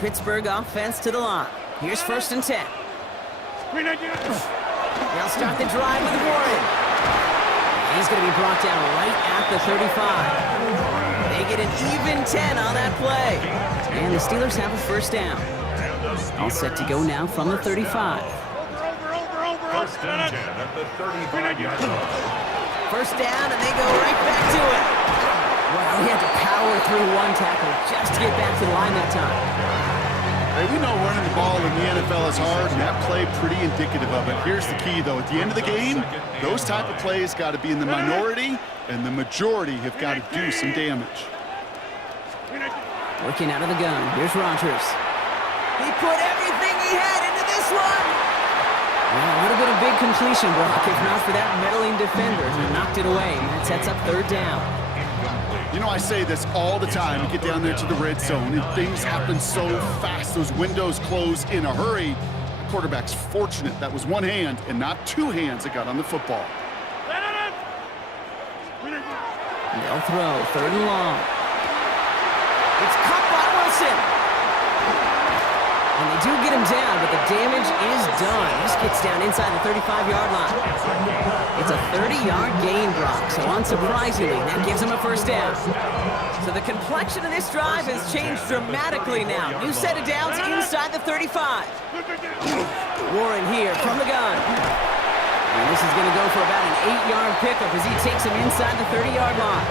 Pittsburgh offense to the line. Here's 1st and 10. They'll start the drive with Warren. He's going to be brought down right at the 35. They get an even 10 on that play. And the Steelers have a 1st down. All set to go now from the 35. 1st and 10 at the 35-yard line. 1st down, and they go right back to it. Wow, he had to power through one tackle just to get back to the line that time. Hey, we know running the ball in the NFL is hard, and that play pretty indicative of it. Here's the key, though. At the end of the game, those type of plays got to be in the minority, and the majority have got to do some damage. Working out of the gun. Here's Rodgers. He put everything he had into this one. Well, it would have been a big completion block if not for that meddling defender who knocked it away. And that sets up 3rd down. You know, I say this all the time. You get down there to the red zone, and things happen so fast. Those windows close in a hurry. The quarterback's fortunate that was one hand and not 2 hands that got on the football. They'll throw 3rd and long. It's caught by Wilson. And they do get him down, but the damage is done. This gets down inside the 35-yard line. It's a 30-yard gain, Brock, so unsurprisingly, that gives him a 1st down. So the complexion of this drive has changed dramatically now. New set of downs inside the 35. Warren here from the gun. And this is going to go for about an 8-yard pickup as he takes him inside the 30-yard line.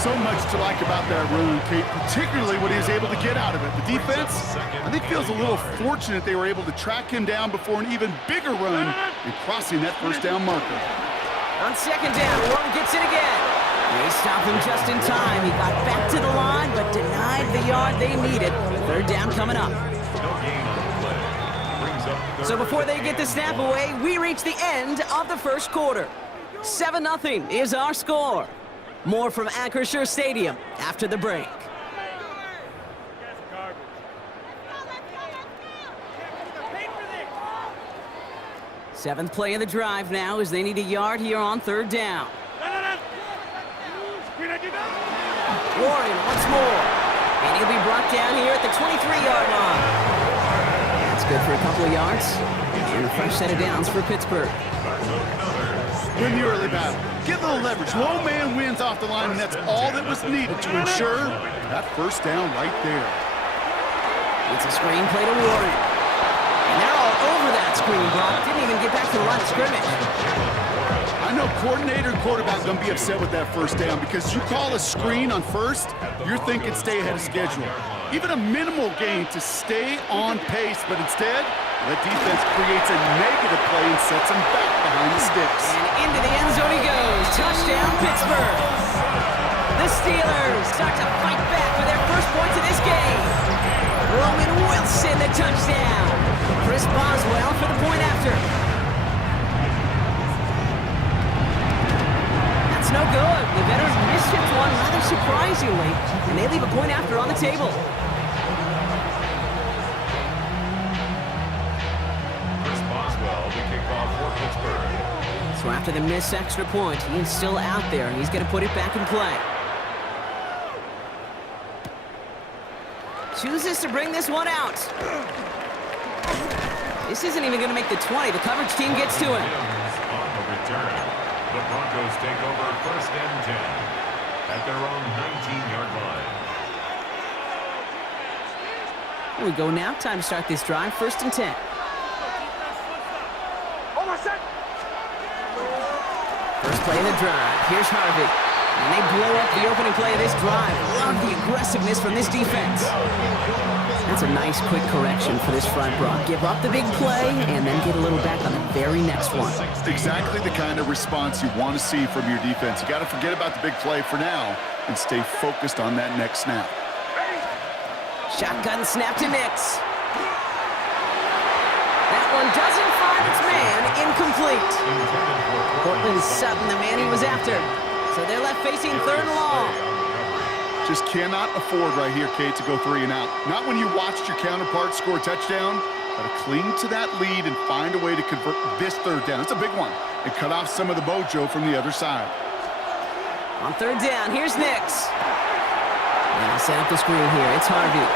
So much to like about that run, Kate, particularly what he was able to get out of it. The defense, I think, feels a little fortunate they were able to track him down before an even bigger run and crossing that 1st down marker. On 2nd down, Warren gets it again. They stop him just in time. He got back to the line, but denied the yard they needed. 3rd down coming up. So before they get the snap away, we reach the end of the 1st quarter. 7-0 is our score. More from Acrisure Stadium after the break. Seventh play of the drive now as they need a yard here on 3rd down. Warren once more. And he'll be brought down here at the 23-yard line. That's good for a couple of yards. And a fresh set of downs for Pittsburgh. Win the early battle. Get a little leverage. Low man wins off the line, and that's all that was needed to ensure that 1st down right there. It's a screen play to Warren. And they're all over that screen, Brock. Didn't even get back to the line of scrimmage. I know coordinator and quarterback going to be upset with that 1st down because you call a screen on 1st, you're thinking stay ahead of schedule. Even a minimal gain to stay on pace, but instead, the defense creates a negative play and sets him back behind the sticks. And into the end zone he goes. Touchdown, Pittsburgh. The Steelers start to fight back for their 1st points of this game. Roman Wilson, the touchdown. Chris Boswell for the point after. That's no good. The veterans mischipped one rather surprisingly, and they leave a point after on the table. So after the missed extra point, he is still out there, and he's going to put it back in play. Chooses to bring this one out. This isn't even going to make the 20. The coverage team gets to him. On the return, the Broncos take over 1st and 10 at their own 19-yard line. We go now. Time to start this drive. 1st and 10. First play of the drive. Here's Harvey. And they blow up the opening play of this drive. Love the aggressiveness from this defense. That's a nice quick correction for this front, Brock. Give up the big play and then get a little back on the very next one. Exactly the kind of response you want to see from your defense. You got to forget about the big play for now and stay focused on that next snap. Shotgun snap to Nix. That one doesn't find its man. Incomplete. Cortland Sutton, the man he was after. So they're left facing 3rd and long. Just cannot afford right here, Kate, to go 3 and out. Not when you watched your counterpart score a touchdown. Got to cling to that lead and find a way to convert this 3rd down. It's a big one. And cut off some of the mojo from the other side. On 3rd down, here's Nix. And he'll set up the screen here. It's Harvey.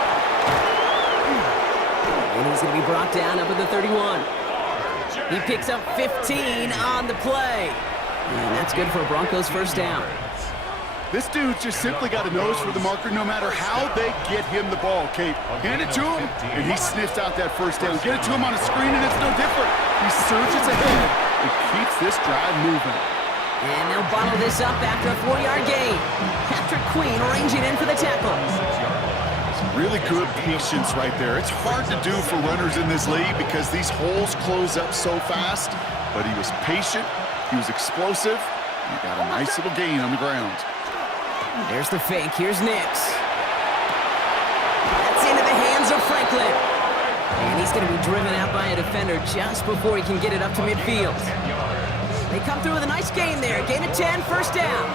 And he's going to be brought down up at the 31. He picks up 15 on the play. And that's good for a Broncos first down. This dude's just simply got a nose for the marker no matter how they get him the ball, Kate. Hand it to him, and he sniffs out that first down. Get it to him on a screen, and it's no different. He surges ahead and keeps this drive moving. And they'll bottle this up after a 4-yard gain. Patrick Queen ranging in for the tackle. Really good patience right there. It's hard to do for runners in this league because these holes close up so fast. But he was patient, he was explosive, and he got a nice little gain on the ground. There's the fake. Here's Nix. That's into the hands of Franklin. And he's going to be driven out by a defender just before he can get it up to midfield. They come through with a nice gain there. Gain of 10, first down.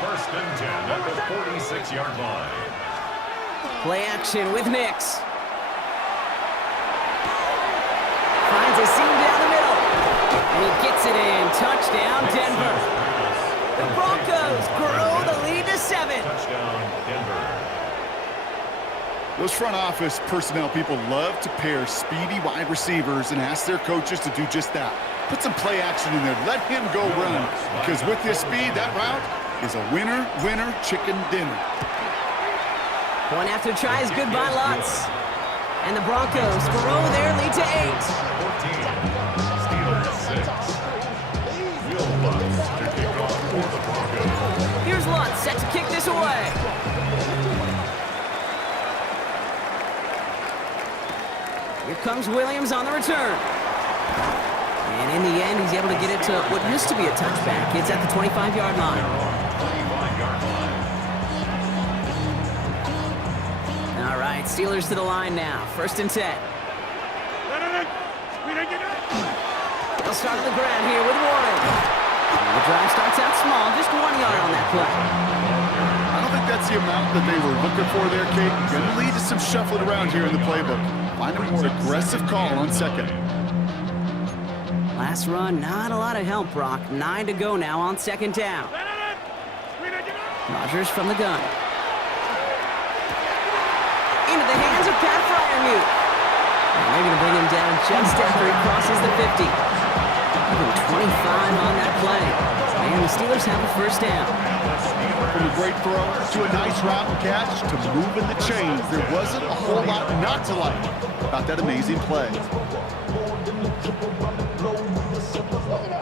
First and 10 at the 46-yard line. Play action with Nix. Finds a seam down the middle. And he gets it in. Touchdown, Denver. The Broncos grow the lead to 7. Touchdown, Denver. Those front office personnel people love to pair speedy wide receivers and ask their coaches to do just that. Put some play action in there. Let him go run. Because with his speed, that route is a winner, winner, chicken dinner. Point after try is good by Lutz. And the Broncos grow their lead to 8. 14. Steelers 6. Will Lutz to kick off for the Broncos. Here's Lutz set to kick this away. Here comes Williams on the return. And in the end, he's able to get it to what used to be a touchback. It's at the 25-yard line. 25-yard line. All right, Steelers to the line now. First and 10. They'll start on the ground here with Warren. The drive starts out small, just 1 yard on that play. I don't think that's the amount that they were looking for there, Kate. Going to lead to some shuffling around here in the playbook. Find a more aggressive call on second. Last run, not a lot of help, Brock. 9 to go now on second down. Rodgers from the gun. Into the hands of Pat Freiermuth. And they're going to bring him down just after he crosses the 50. Even 25 on that play. And the Steelers have a first down. From a great throw to a nice route and catch to moving the chains. There wasn't a whole lot not to like about that amazing play.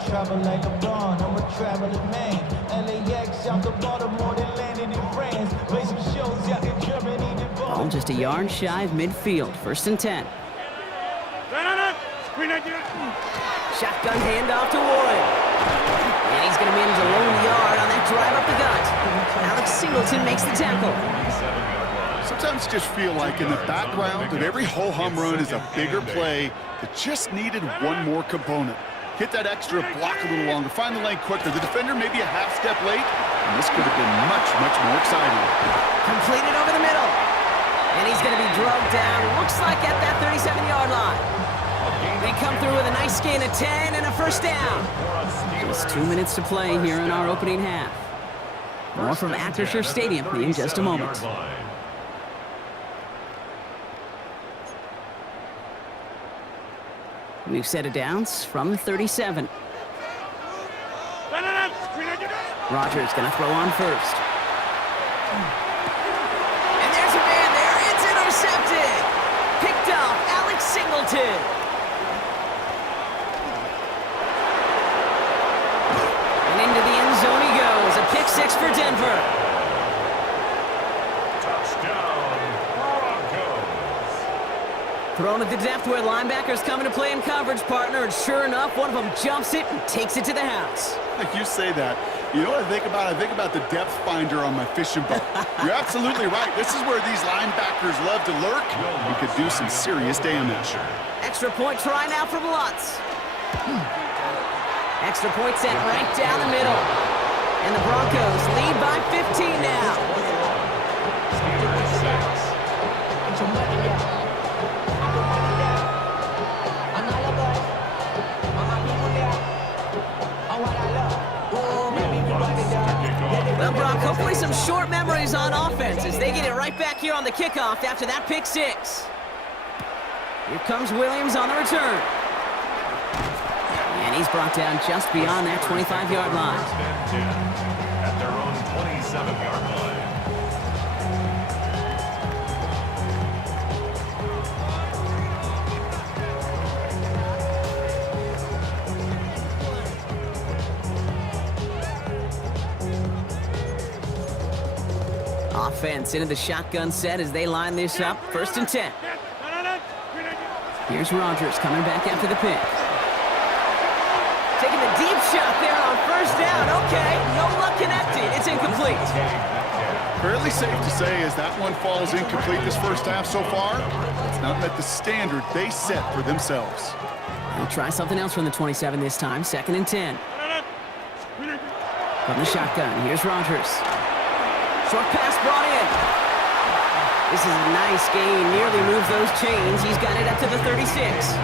Travel like LeBron, I'm a traveling man. LAX out to Baltimore, they landed in France. Play some shows out in Germany. Ball just a yard shy of midfield. First and 10. Shotgun handoff to Warren. And he's going to manage a lone yard on that drive up the gut. Alex Singleton makes the tackle. Sometimes you just feel like in the background of every ho-hum run is a bigger play that just needed one more component. Hit that extra block a little longer, find the lane quicker. The defender maybe a half step late, and this could have been much, much more exciting. Completed over the middle. And he's going to be drugged down, looks like at that 37-yard line. They come through with a nice gain of 10 and a first down. Just 2 minutes to play here in our opening half. More from Acrisure Stadium in just a moment. New set of downs from the 37. Rodgers going to throw on first. And there's a man there. It's intercepted. Picked off Alex Singleton. And into the end zone he goes. A pick six for Denver. Thrown at the depth where linebackers come into play in coverage, partner, and sure enough, one of them jumps it and takes it to the house. You say that. You know what I think about? I think about the depth finder on my fishing boat. You're absolutely right. This is where these linebackers love to lurk and could do some serious damage. Extra point try now from Lutz. Extra point set right down the middle. And the Broncos lead by 15 now. Well, Brock, hopefully some short memories on offense as is. They get it right back here on the kickoff after that pick six. Here comes Williams on the return. And he's brought down just beyond that 25-yard line. First and 10 at their own 27-yard line. Offense into the shotgun set as they line this up. First and 10. Here's Rodgers coming back after the pick. Taking the deep shot there on first down. Okay, no luck connecting. It's incomplete. Fairly safe to say as that one falls incomplete this first half so far, it's not met the standard they set for themselves. They'll try something else from the 27 this time. Second and 10. From the shotgun, here's Rodgers. Short pass brought in. This is a nice gain. Nearly moves those chains. He's got it up to the 36.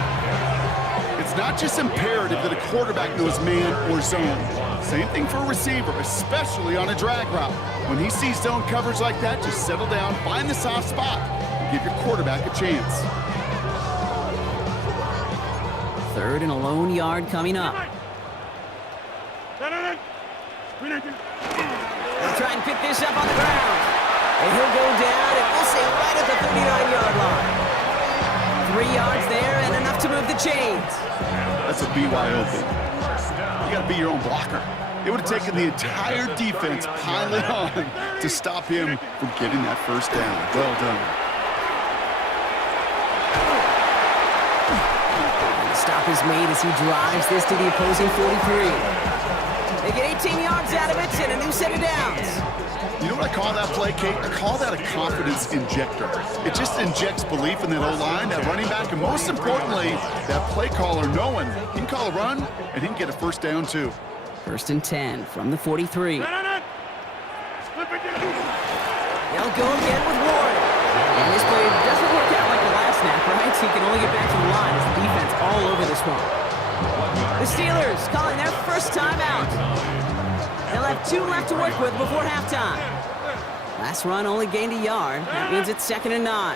It's not just imperative that a quarterback knows man or zone. Same thing for a receiver, especially on a drag route. When he sees zone coverage like that, just settle down, find the soft spot, and give your quarterback a chance. Third and a lone yard coming up. They'll try and pick this up on the ground. And he'll go down, and we'll say right at the 39-yard line. 3 yards there, and enough to move the chains. That's a BYOB. You got to be your own blocker. It would have taken the entire defense piling on to stop him from getting that first down. Well done. The stop is made as he drives this to the opposing 43. They get 18 yards out of it and a new set of downs. You know what I call that play, Kate? I call that a confidence injector. It just injects belief in that O-line, that running back, and most importantly, that play caller knowing he can call a run and he can get a first down too. First and 10 from the 43. They'll go again with Warren. And this play doesn't work out like the last snap, right? He can only get back to the line as the defense all over this one. The Steelers calling their first timeout. They'll have 2 left to work with before halftime. Last run only gained a yard. That means it's second and 9.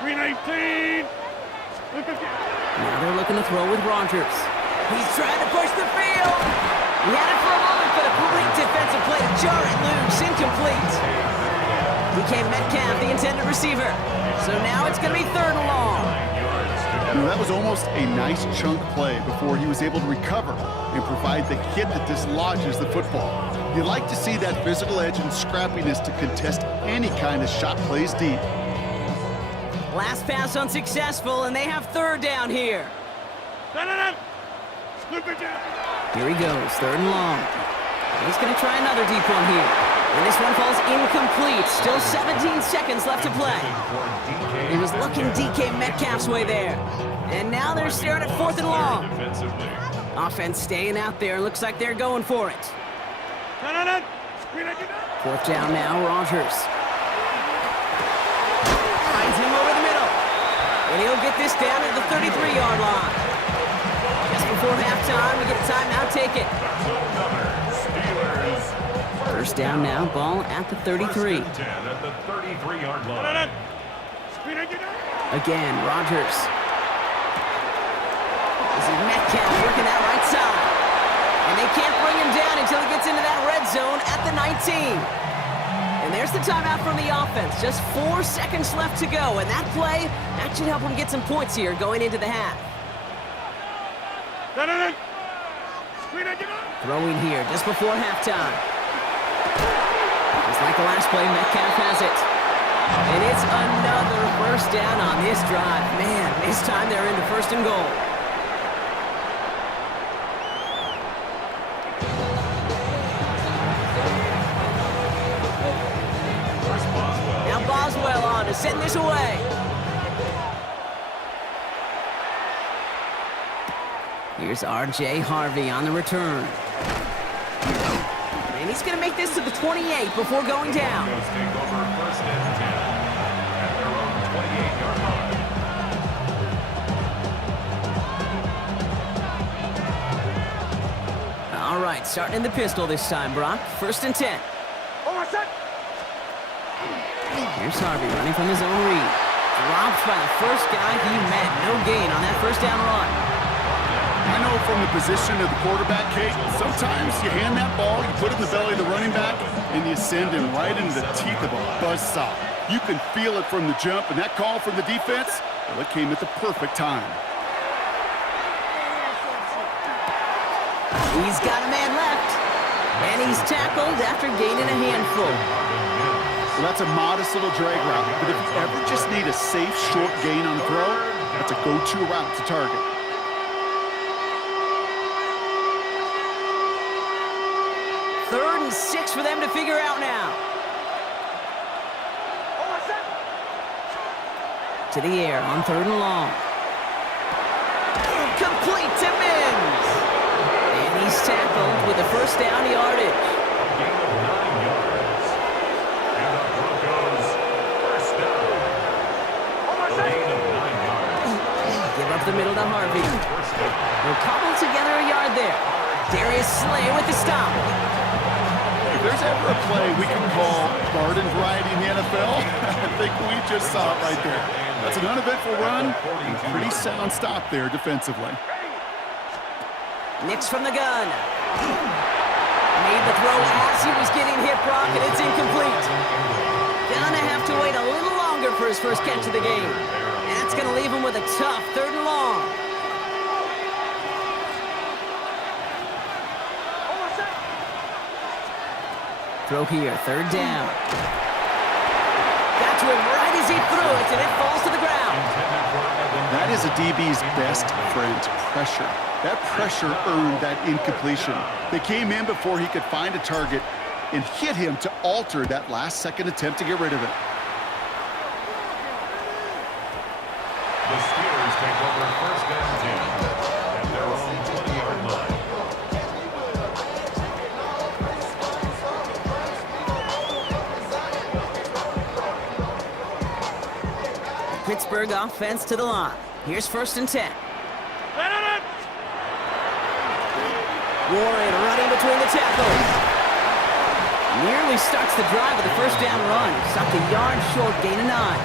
319. Now they're looking to throw with Rodgers. He's trying to push the field. He had it for a moment, but a great defensive play to jar it loose. Incomplete. DK Metcalf, the intended receiver. So now it's going to be third and long. You know, that was almost a nice chunk play before he was able to recover and provide the hit that dislodges the football. You like to see that physical edge and scrappiness to contest any kind of shot plays deep. Last pass unsuccessful, and they have third down here. Here he goes, third and long. He's going to try another deep one here. And this one falls incomplete. Still 17 seconds left to play. He was looking DK Metcalf's way there. And now they're staring at fourth and long. Offense staying out there. Looks like they're going for it. Fourth down now, Rodgers. Finds him over the middle. And he'll get this down at the 33-yard line. Just before halftime, we get a timeout, take it. First down now, ball at the 33. At the 33-yard line. Again, Rodgers. This is Metcalf working that right side. And they can't bring him down until he gets into that red zone at the 19. And there's the timeout from the offense. Just 4 seconds left to go. And that play, that should help them get some points here going into the half. Throwing here just before halftime. Just like the last play, Metcalf has it. And it's another first down on this drive. Man, this time they're into first and goal. Now Boswell on to send this away. Here's R.J. Harvey on the return. And he's going to make this to the 28 before going down. Take over first and 10 at their own 28-yard line. All right, starting in the pistol this time, Brock. First and 10. Here's Harvey running from his own read. Dropped by the first guy he met. No gain on that first down run. I know from the position of the quarterback, Kate, sometimes you hand that ball, you put it in the belly of the running back, and you send him right into the teeth of a buzzsaw. You can feel it from the jump, and that call from the defense, well, it came at the perfect time. He's got a man left, and he's tackled after gaining a handful. Well, that's a modest little drag route, but if you ever just need a safe, short gain on the throw, that's a go-to route to target. Third and 6 for them to figure out now. To the air on 3rd and long. Complete to Mims. And he's tackled with the first down yardage. Gain of 9 yards. And the Broncos first down. Gain of 9 yards. Give up the middle to Harvey. They'll cobble together a yard there. Darius Slay with the stop. If there's ever a play we can call garden variety in the NFL, I think we just saw it right there. That's an uneventful run and a pretty sound stop there defensively. Nix from the gun. Made the throw as he was getting hit, Brock, and it's incomplete. Gonna have to wait a little longer for his first catch of the game. And that's gonna leave him with a tough 3rd and long. Throw here, 3rd down. Got to him right as he threw it, and it falls to the ground. That is a DB's best friend, pressure. That pressure earned that incompletion. They came in before he could find a target and hit him to alter that last-second attempt to get rid of it. The Steelers take over first and 10 at their own 20-yard line. Pittsburgh offense to the line. Here's 1st and 10. Warren running between the tackles. Nearly starts the drive with the first down run. Stopped a yard short, gain of 9.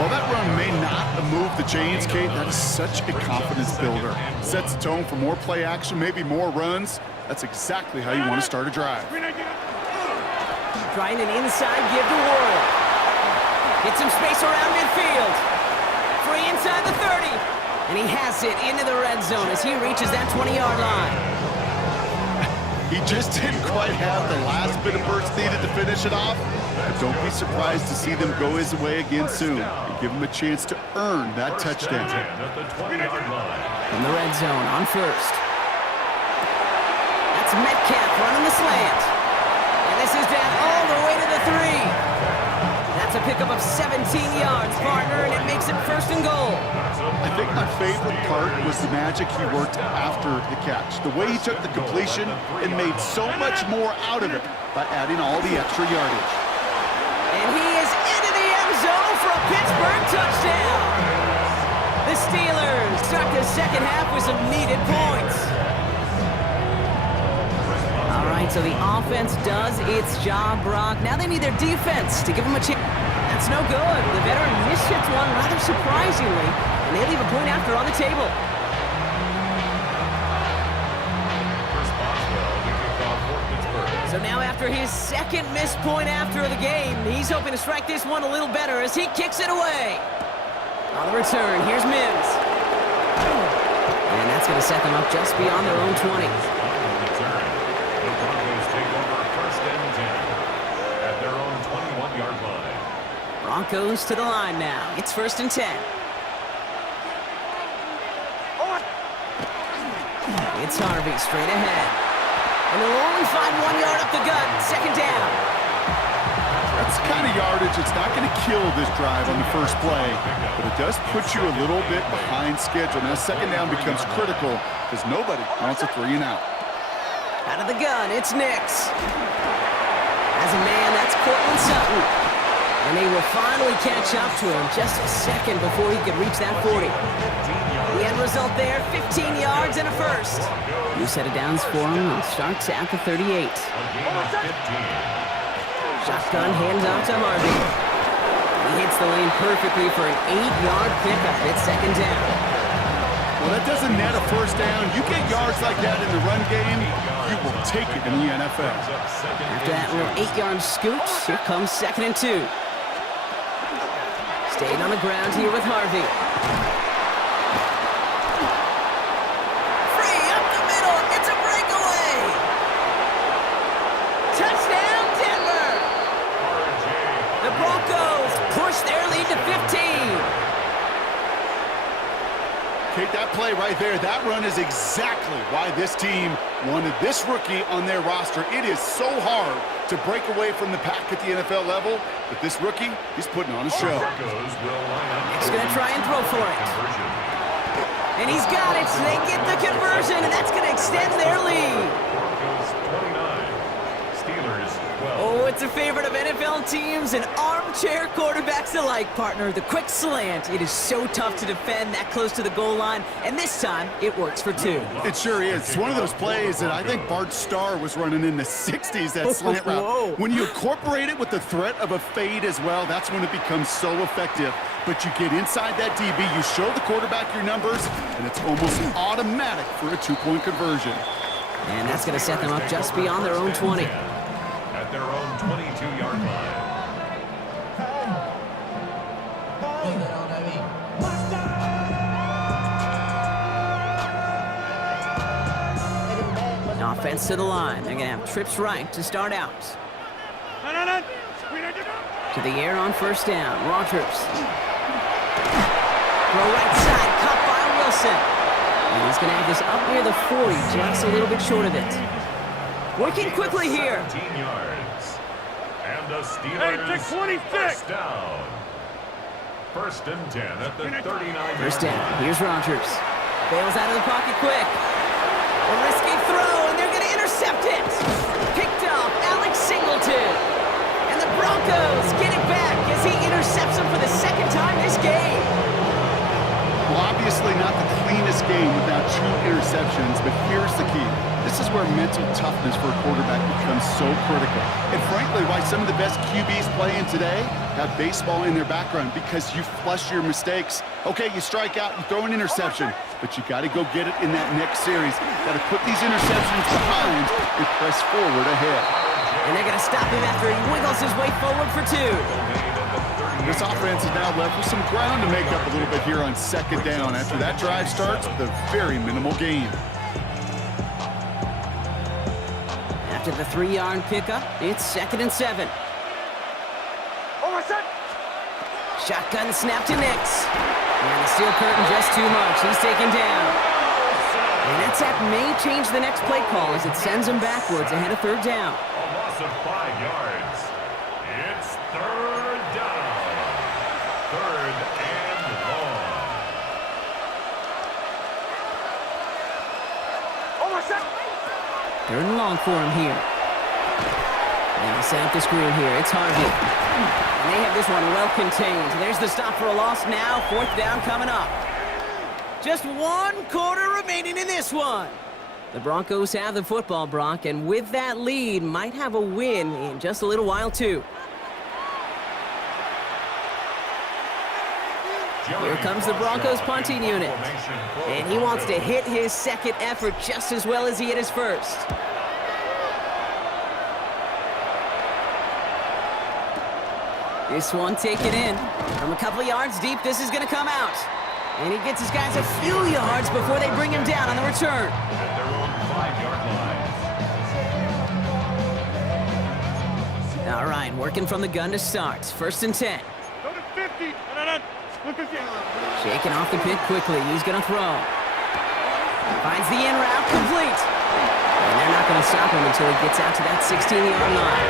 While that run may not have moved the chains, Kate, that is such a confidence builder. Sets the tone for more play action, maybe more runs. That's exactly how you want to start a drive. Trying an inside give to Warren. Get some space around midfield. Free inside the 30. And he has it into the red zone as he reaches that 20-yard line. He just didn't quite have the last bit of burst needed to finish it off. But don't be surprised to see them go his way again soon and give him a chance to earn that touchdown. At the 20-yard line. From the red zone on 1st. That's Metcalf running the slant. And this is down all the way to the 3. That's a pickup of 17 yards, partner, and it makes it 1st and goal. I think my favorite part was the magic he worked after the catch. The way he took the completion and made so much more out of it by adding all the extra yardage. And he is into the end zone for a Pittsburgh touchdown. The Steelers start the second half with some needed points. All right, so the offense does its job, Brock. Now they need their defense to give them a chance. That's no good. The veteran mishits one rather surprisingly, and they leave a point after on the table. So now after his second missed point after the game, he's hoping to strike this one a little better as he kicks it away. On the return, here's Mims. And that's going to set them up just beyond their own 20. Broncos to the line now. It's 1st and 10. It's Harvey straight ahead. And they'll only find 1 yard up the gut. 2nd down. That's the kind of yardage that's not going to kill this drive on the first play, but it does put you a little bit behind schedule. Now 2nd down becomes critical because nobody wants a 3 and out. Out of the gun, it's Nix. As a man, that's Cortland Sutton. And they will finally catch up to him just a second before he could reach that 40. The end result there, 15 yards and a first. New set of downs for him and starts at the 38. Shotgun handoff to Harvey. He hits the lane perfectly for an 8-yard pickup. It's second down. Well, that doesn't net a first down. You get yards like that in the run game, you will take it in the NFL. After that little 8-yard scoot, here comes 2nd and 2. Staying on the ground here with Harvey. Free up the middle. It's a breakaway. Touchdown, Denver. The Broncos push their lead to 15. Kate, that play right there, that run is exactly why this team wanted this rookie on their roster. It is so hard to break away from the pack at the NFL level, but this rookie, he's putting on a show. He's going to try and throw for it. And he's got it, so they get the conversion, and that's going to extend their lead. Oh, it's a favorite of NFL teams and armchair quarterbacks alike, partner. The quick slant. It is so tough to defend that close to the goal line, and this time it works for 2. It sure is. It's one of those plays that I think Bart Starr was running in the 60s, that slant route. When you incorporate it with the threat of a fade as well, that's when it becomes so effective. But you get inside that DB, you show the quarterback your numbers, and it's almost automatic for a 2-point conversion. And that's going to set them up just beyond their own 20. At their own 22-yard line. Offense to the line. They're going to have trips right to start out. To the air on first down. Rogers. Throw right side. Caught by Wilson. And he's going to have this up near the 40. Just a little bit short of it. Working quickly here. 17 yards. And the Steelers 26. First down. 1st and 10 at the 39. First down. Here's Rogers. Bails out of the pocket quick. A risky throw, and they're going to intercept it. Picked off Alex Singleton. And the Broncos get it back as he intercepts him for the 2nd time this game. Well, obviously not the cleanest game without 2 interceptions, but here's the key. This is where mental toughness for a quarterback becomes so critical. And frankly, why some of the best QBs playing today have baseball in their background, because you flush your mistakes. Okay, you strike out, you throw an interception, but you got to go get it in that next series. Got to put these interceptions behind and press forward ahead. And they're going to stop him after he wiggles his way forward for 2. This offense is now left with some ground to make up a little bit here on 2nd down after that drive starts with a very minimal gain. After the 3-yard pickup, it's 2nd and 7. Shotgun snap to Nix. And the steel curtain just too much. He's taken down. And that sack may change the next play call as it sends him backwards ahead of 3rd down. A loss of 5 yards. It's 3rd down. 3rd and long. 3rd and long for him here. And he'll set up the screen here. It's Harvey. And they have this one well contained. There's the stop for a loss now. 4th down coming up. Just 1 quarter remaining in this one. The Broncos have the football, Brock, and with that lead, might have a win in just a little while, too. Here comes the Broncos punting unit. And he wants to hit his 2nd effort just as well as he hit his 1st. This one taken in. From a couple of yards deep, this is going to come out. And he gets his guys a few yards before they bring him down on the return. At their own 5-yard line. All right, working from the gun to start. 1st and 10. Go to 50. Shaking off the pit quickly. He's going to throw. Finds the in route complete. And they're not going to stop him until he gets out to that 16-yard line.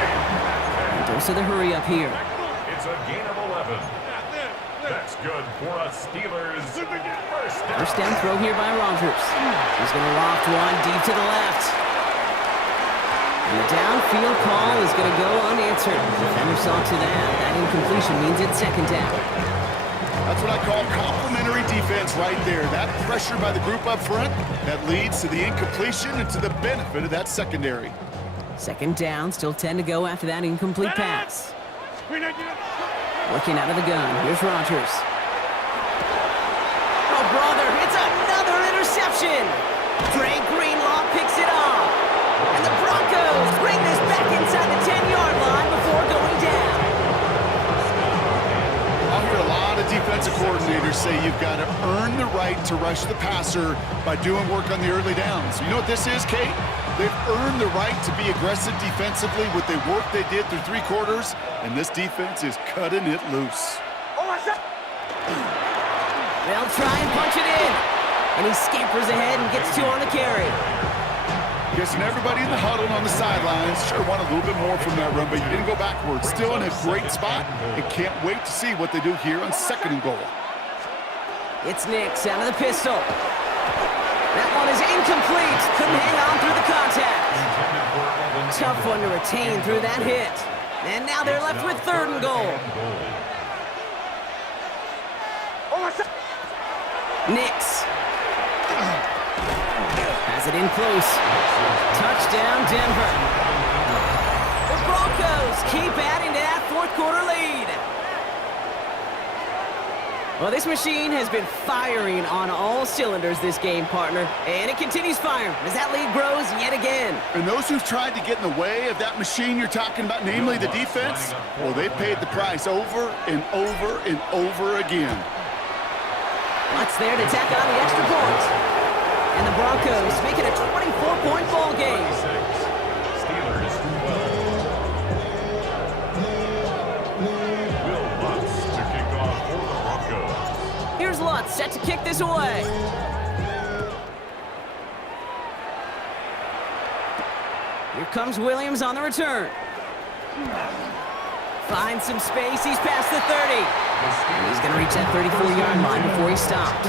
And dose of the hurry up here. It's a gain of 11. That's good for a Steelers first down. First down throw here by Rogers. He's going to loft one deep to the left. And the downfield call is going to go unanswered. Defender saw to that. That incompletion means it's 2nd down. That's what I call complementary defense right there. That pressure by the group up front, that leads to the incompletion and to the benefit of that secondary. Second down, still 10 to go after that incomplete pass. Working out of the gun, here's Rodgers. Oh, brother, it's another interception. Dre Greenlaw picks it off. And the Broncos bring this back inside the 10-yard line before going down. I'll hear a lot of defensive coordinators say you've got to earn the right to rush the passer by doing work on the early downs. You know what this is, Kate? They've earned the right to be aggressive defensively with the work they did through 3 quarters, and this defense is cutting it loose. They'll try and punch it in. And he scampers ahead and gets 2 on the carry. Guessing everybody in the huddle on the sidelines sure want a little bit more from that run, but you didn't go backwards. Still in a great spot, and can't wait to see what they do here on 2nd and goal. It's Nix out of the pistol. That one is incomplete. Couldn't hang on through the contact. Tough one to retain through that hit. And now they're left with 3rd and goal. Nix. Has it in close. Touchdown, Denver. The Broncos keep adding to that 4th quarter lead. Well, this machine has been firing on all cylinders this game, partner. And it continues firing as that lead grows yet again. And those who've tried to get in the way of that machine you're talking about, namely the defense, well, they've paid the price over and over and over again. Lutz there to tack on the extra point. And the Broncos make it a 24-point ball game. Steelers 12. Will Lutz to kick off for the Broncos. Here's Lutz set to kick this away. Here comes Williams on the return. Finds some space, he's past the 30. And he's gonna reach that 34-yard line before he stopped.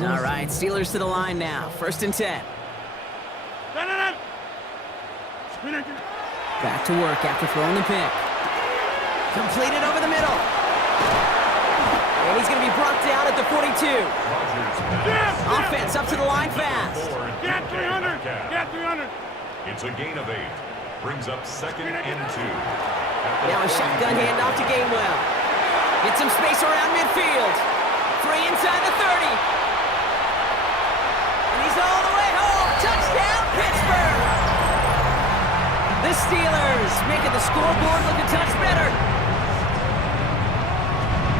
All right, Steelers to the line now. 1st and 10. Back to work after throwing the pick. Completed over the middle. And he's going to be brought down at the 42. Offense up to the line fast. Get 300. Get 300. It's a gain of 8. Brings up 2nd and 2. Now a shotgun handoff to Gainwell. Get some space around midfield. 3 inside the 30. And he's all the way home. Touchdown, Pittsburgh. The Steelers making the scoreboard look a touch better.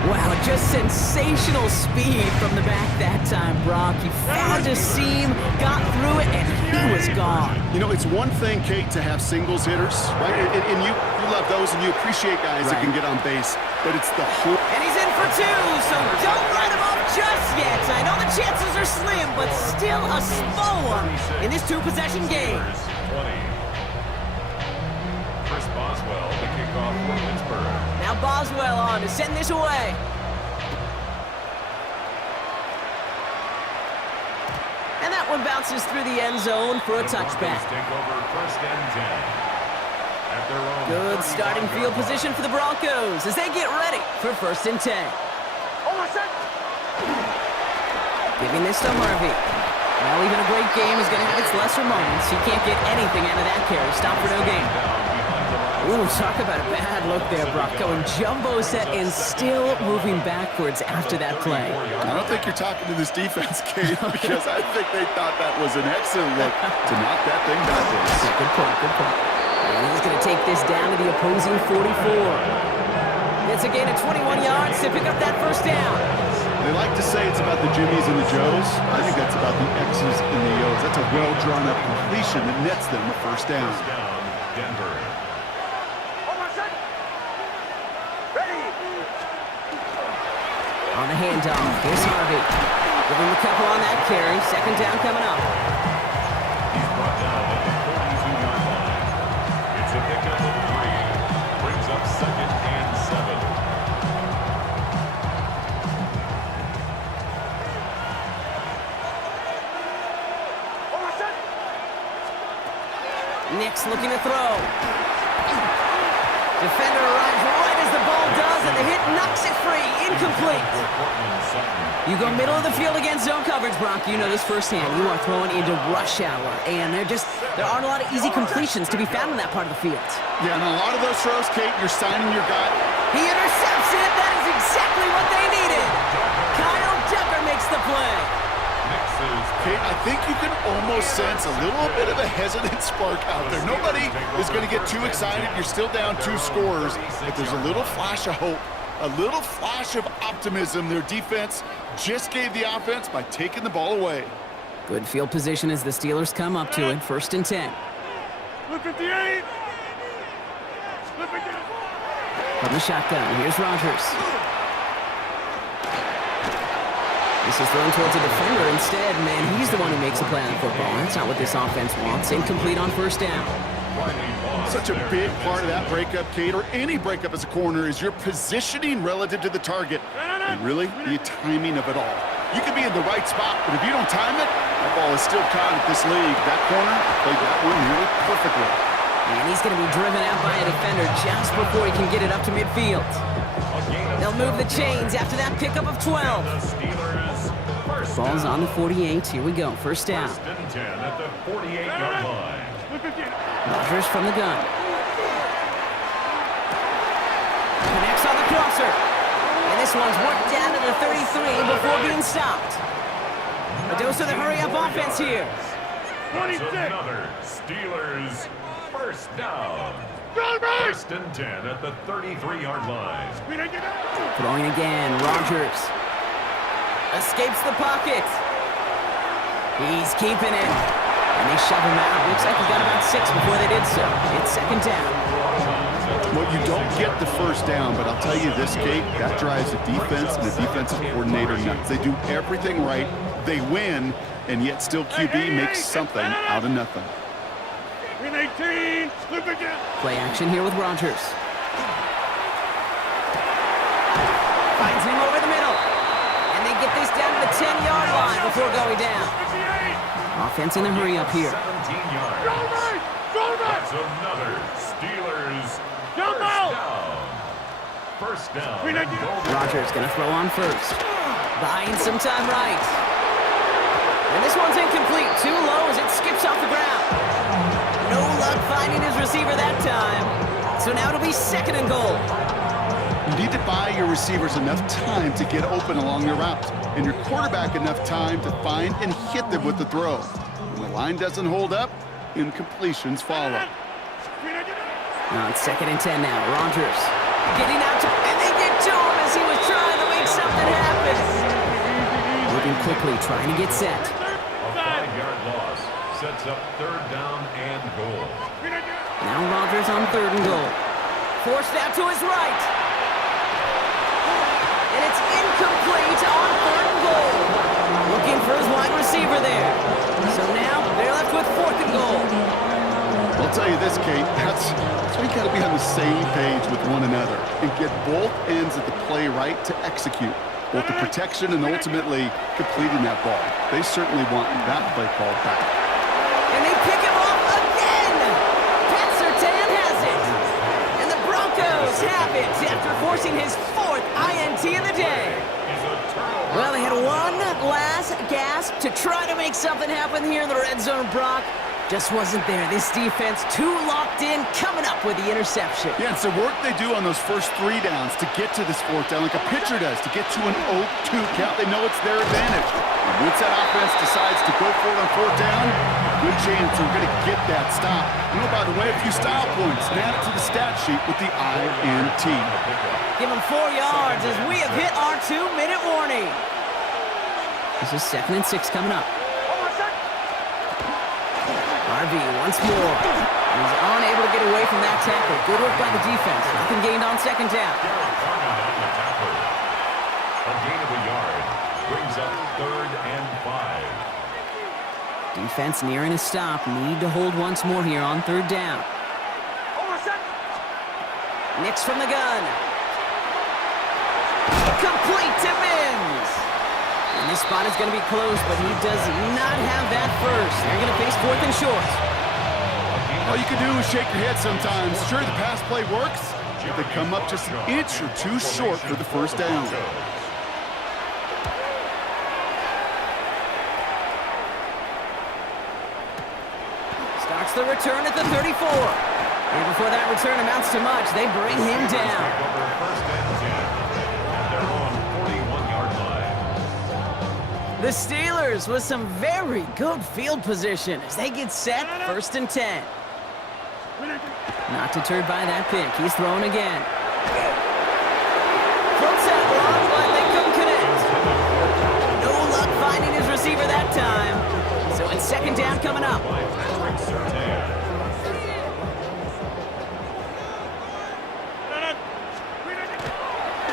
Wow, just sensational speed from the back that time, Brock. He found a seam, got through it, and he was gone. You know, it's one thing, Kate, to have singles hitters, right? And you love those, and you appreciate guys that can get on base. But it's the whole... And he's in for 2, so don't write him off just yet. I know the chances are slim, but still a small one in this 2-possession game. 20. Chris Boswell to kick off for Pittsburgh. Now Boswell on to send this away. And that one bounces through the end zone for a touchback. Take over 1st and 10. At their own Good starting field position for the Broncos as they get ready for 1st and 10. Giving this to Harvey. Well, even a great game is going to have its lesser moments. He can't get anything out of that carry. Stop for no gain. Ooh, talk about a bad look there, Brock. Going jumbo set and still moving backwards after that play. I don't think you're talking to this defense, Kate, because I think they thought that was an excellent look to knock that thing backwards. Good point, good point. And he's going to take this down to the opposing 44. It's a gain of 21 yards to pick up that 1st down. They like to say it's about the Jimmies and the Joes. I think that's about the X's and the O's. That's a well-drawn-up completion that nets them a 1st down. Denver. On the handoff, here's Harvey. Give him a couple on that carry. 2nd down coming up. He's brought down at the 42-yard line. It's a pickup of 3. Brings up 2nd and 7. Nix looking to throw. Defender arrives right as throws, and the hit knocks it free. Incomplete. You go middle of the field against zone coverage, Brock. You know this firsthand. You are throwing into rush hour, and there aren't a lot of easy completions to be found in that part of the field. Yeah, and a lot of those throws, Kate, you're signing your guy. He intercepts it. That is exactly what they needed. Kyle Tucker makes the play. Kate, I think you can almost sense a little bit of a hesitant spark out there. Nobody is going to get too excited. You're still down 2 scores, but there's a little flash of hope, a little flash of optimism. Their defense just gave the offense by taking the ball away. Good field position as the Steelers come up to it. 1st and 10. Look at the 8. From the shotgun, here's Rodgers. This is thrown towards a defender instead, man. He's the one who makes the play on the football. That's not what this offense wants. Incomplete on 1st down. Such a big part of that breakup, Kate, or any breakup as a corner, is your positioning relative to the target. And really, the timing of it all. You can be in the right spot, but if you don't time it, that ball is still caught at this league. That corner played that one really perfectly. And he's going to be driven out by a defender just before he can get it up to midfield. They'll move the chains after that pickup of 12. Ball's on the 48. Here we go. 1st down. 1st and 10 at the 48-yard line. Rodgers from the gun. Connects on the crosser. And this one's worked down to the 33 before being stopped. A dose of the hurry-up offense here. That's another Steelers 1st down. 1st and 10 at the 33-yard line. Throwing again. Rodgers escapes the pocket. He's keeping it. And they shove him out. Looks like he got about 6 before they did so. It's 2nd down. Well, you don't get the 1st down, but I'll tell you this, Kate, that drives the defense and the defensive coordinator nuts. They do everything right. They win, and yet still QB makes something out of nothing. 18. Play action here with Rodgers. Finds him over the middle. And they get this down to the 10-yard line before going down. Offense in a hurry up here. 17 yards. That's another Steelers 1st down. 1st down. Rodgers going to throw on 1st. Buying some time right. And this one's incomplete. Too low as it skips off the ground. No luck finding his receiver that time. So now it'll be 2nd and goal. You need to buy your receivers enough time to get open along their route, and your quarterback enough time to find and hit them with the throw. When the line doesn't hold up, incompletions follow. Now it's 2nd and 10 now. Rodgers getting out to, and they get to him as he was trying to make something happen. Moving quickly, trying to get set. A 5-yard loss sets up 3rd down and goal. Now Rodgers on 3rd and goal. Forced out to his right. And it's incomplete on 3rd and goal. Looking for his wide receiver there. So now they're left with 4th and goal. I'll tell you this, Kate, that's why you got to be on the same page with one another and get both ends of the play right to execute, both the protection and ultimately completing that ball. They certainly want that play called back. And they pick him off again. Pat Surtain has it. And the Broncos have it after forcing his 4th INT of the day. Well, they had one last gasp to try to make something happen here in the red zone, Brock. Just wasn't there. This defense too locked in, coming up with the interception. Yeah, it's the work they do on those first 3 downs to get to this 4th down, like a pitcher does, to get to an 0-2 count. They know it's their advantage. And once that offense decides to go for it on 4th down, good chance they're going to get that stop. And oh, by the way, a few style points, and add it to the stat sheet with the INT. Give them 4 yards as we have hit our 2-minute warning. This is 2nd and 6 coming up. RV once more. He's unable to get away from that tackle. Good work by the defense. Nothing gained on 2nd down. A gain of a yard brings up 3rd and 5. Defense nearing a stop. Need to hold once more here on 3rd down. Nix from the gun. Complete to Mims. And this spot is going to be close, but he does not have that first. They're going to face 4th and short. All you can do is shake your head sometimes. Sure, the pass play works, They come up just an inch or two short for the first down. Starts the return at the 34. And before that return amounts to much, they bring him down. First and 10. They're on 41-yard line. The Steelers with some very good field position as they get set, first and 10. Not deterred by that pick. He's throwing again. Floats that long, but they couldn't connect. No luck finding his receiver that time. So it's second down coming up.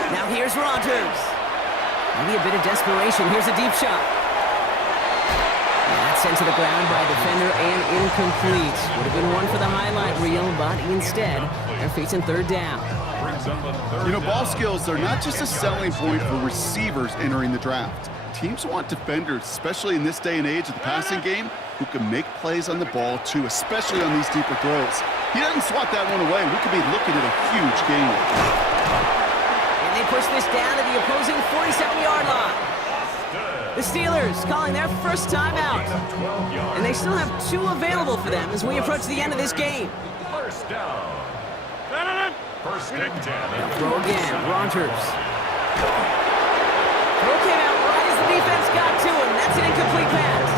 Now here's Rodgers. Maybe a bit of desperation. Here's a deep shot. That's sent to the ground by a defender and incomplete. Would have been one for the highlight reel, but instead, they're facing third down. You know, ball skills are not just a selling point for receivers entering the draft. Teams want defenders, especially in this day and age of the passing game, who can make plays on the ball too, especially on these deeper throws. He doesn't swat that one away. We could be looking at a huge game. And they push this down to the opposing 47-yard line. The Steelers calling their first timeout. And they still have 2 available for them as we approach the end of this game. First down. First and 10. Throw again, Rodgers. Throw came out right as the defense got to him. That's an incomplete pass.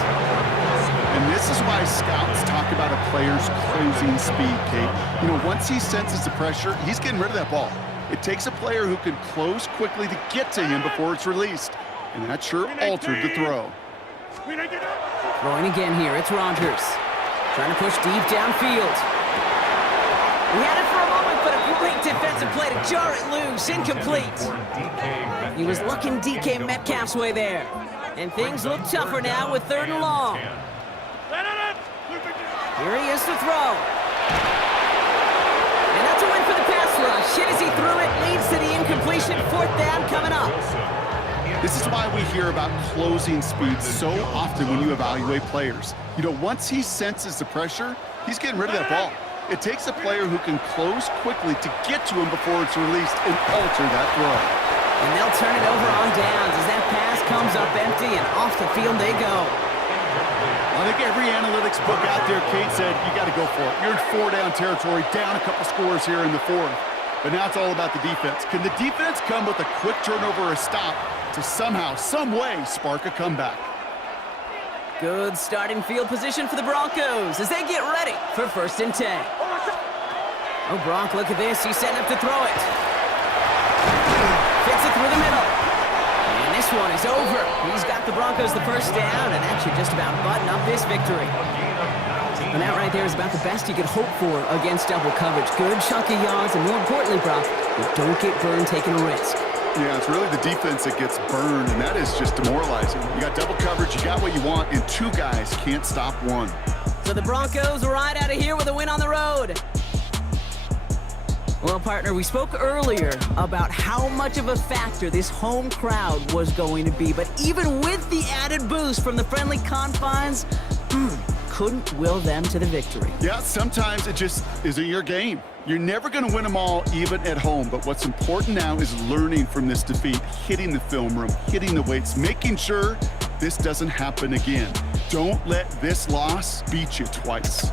And this is why scouts talk about a player's closing speed, Kate. You know, once he senses the pressure, he's getting rid of that ball. It takes a player who can close quickly to get to him before it's released. And that sure altered the throw. Throwing again here, it's Rodgers. Trying to push deep downfield. He had it for a moment, but a great defensive play to jar it loose. Incomplete. He was looking DK Metcalf's way there. And things look tougher now with third and long. Here he is to throw. And that's a win for the pass rush. Hit as he threw it, leads to the incompletion. Fourth down coming up. This is why we hear about closing speed so often when you evaluate players. You know, once he senses the pressure, he's getting rid of that ball. It takes a player who can close quickly to get to him before it's released and alter that throw. And they'll turn it over on downs as that pass comes up empty and off the field they go. I think every analytics book out there, Kate, said you got to go for it. You're in 4-down territory, down a couple scores here in the fourth. But now it's all about the defense. Can the defense come with a quick turnover or a stop to somehow, some way, spark a comeback? Good starting field position for the Broncos as they get ready for first and 10. Oh, Bronk, look at this. He's setting up to throw it. Fits it through the middle. And this one is over. He's got the Broncos the first down, and that should just about button up this victory. And that right there is about the best you could hope for against double coverage. Good chunky yards, and more importantly, Brock, you don't get burned taking a risk. Yeah, it's really the defense that gets burned, and that is just demoralizing. You got double coverage, you got what you want, and 2 guys can't stop one. So the Broncos ride out of here with a win on the road. Well, partner, we spoke earlier about how much of a factor this home crowd was going to be, but even with the added boost from the friendly confines, couldn't will them to the victory. Yeah, sometimes it just isn't your game. You're never going to win them all, even at home. But what's important now is learning from this defeat, hitting the film room, hitting the weights, making sure this doesn't happen again. Don't let this loss beat you twice.